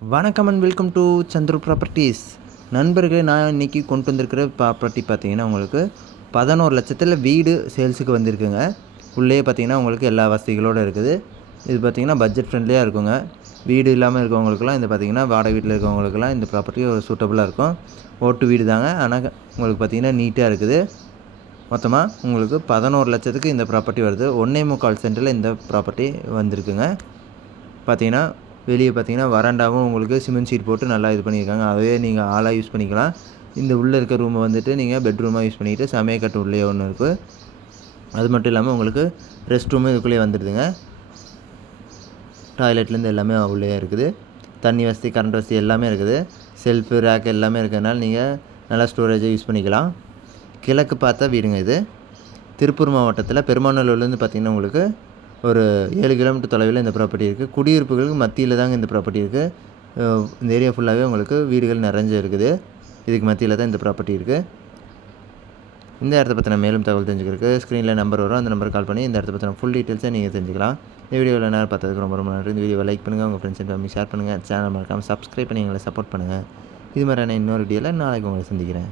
வணக்கம் and welcome to Chandru properties நண்பர்களே நான் இன்றைக்கி கொண்டு வந்திருக்கிற ப்ராப்பர்ட்டி பார்த்தீங்கன்னா உங்களுக்கு பதினோரு லட்சத்தில் வீடு சேல்ஸுக்கு வந்திருக்குங்க. உள்ளே பார்த்தீங்கன்னா உங்களுக்கு எல்லா வசதிகளோடு இருக்குது. இது பார்த்தீங்கன்னா பட்ஜெட் ஃப்ரெண்ட்லியாக இருக்குங்க. வீடு இல்லாமல் இருக்கவங்களுக்குலாம் இந்த பார்த்தீங்கன்னா வாடகை வீட்டில் இருக்கவங்களுக்குலாம் இந்த ப்ராப்பர்ட்டி ஒரு சூட்டபுளாக இருக்கும். ஓட்டு வீடு தாங்க. ஆனால் உங்களுக்கு பார்த்தீங்கன்னா நீட்டாக இருக்குது. மொத்தமாக உங்களுக்கு பதினோரு லட்சத்துக்கு இந்த ப்ராப்பர்ட்டி வருது. ஒன்றே முக்கால் சென்டரில் இந்த ப்ராப்பர்ட்டி வந்திருக்குங்க. பார்த்திங்கன்னா வெளியே பார்த்தீங்கன்னா வராண்டாவும் உங்களுக்கு சிமெண்ட் ஷீட் போட்டு நல்லா இது பண்ணியிருக்காங்க. அதே நீங்கள் ஆளாக யூஸ் பண்ணிக்கலாம். இந்த உள்ளே இருக்க ரூமை வந்துட்டு நீங்கள் பெட்ரூமாக யூஸ் பண்ணிக்கிட்டு சமையக்கட்டு உள்ளே ஒன்று இருக்குது அது மட்டும் இல்லாமல் உங்களுக்கு ரெஸ்ட் ரூமும் இதுக்குள்ளேயே வந்துடுதுங்க. டாய்லெட்லேருந்து எல்லாமே உள்ளே இருக்குது. தண்ணி வசதி கரண்ட் வசதி எல்லாமே இருக்குது. செல்ஃபு ரேக் எல்லாமே இருக்கிறதுனால நீங்கள் நல்லா ஸ்டோரேஜை யூஸ் பண்ணிக்கலாம். கிழக்கு பார்த்தா வீடுங்க இது. திருப்பூர் மாவட்டத்தில் பெருமாநல்லூர்லேருந்து பார்த்தீங்கன்னா உங்களுக்கு ஒரு ஏழு கிலோமீட்டர் தொலைவில் இந்த ப்ராப்பர்ட்டி இருக்குது குடியிருப்புகளுக்கு மத்தியில் தாங்க இந்த ப்ராப்பர்ட்டி இருக்குது இந்த ஏரியா ஃபுல்லாகவே உங்களுக்கு வீடுகள் நிறைஞ்சு இருக்குது. இதுக்கு மத்தியில் தான் இந்த ப்ராப்பர்ட்டி இருக்குது இந்த இடத்த பற்றின மேலும் தகவல் தெரிஞ்சுக்கிறதுக்கு ஸ்க்ரீனில் நம்பர் வரும். அந்த நம்பர் கால் பண்ணி இந்த இடத்த பற்றின ஃபுல் டீட்டெயில்ஸை நீங்கள் தெரிஞ்சுக்கலாம். இந்த வீடியோவில் நேரம் பார்த்ததுக்கு ரொம்ப ரொம்ப நன்றி. இந்த வீடியோவை லைக் பண்ணுங்கள் உங்கள் ஃப்ரெண்ட்ஸ் அண்ட் ஃபேமிலி ஷேர் பண்ணுங்கள் சேனல் மறக்காமல் சப்ஸ்கிரைப் பண்ணி எங்களை சப்போர்ட் பண்ணுங்கள் இது மாதிரியான இன்னொரு வீடியோவில் நாளைக்கு உங்களை சந்திக்கிறேன்.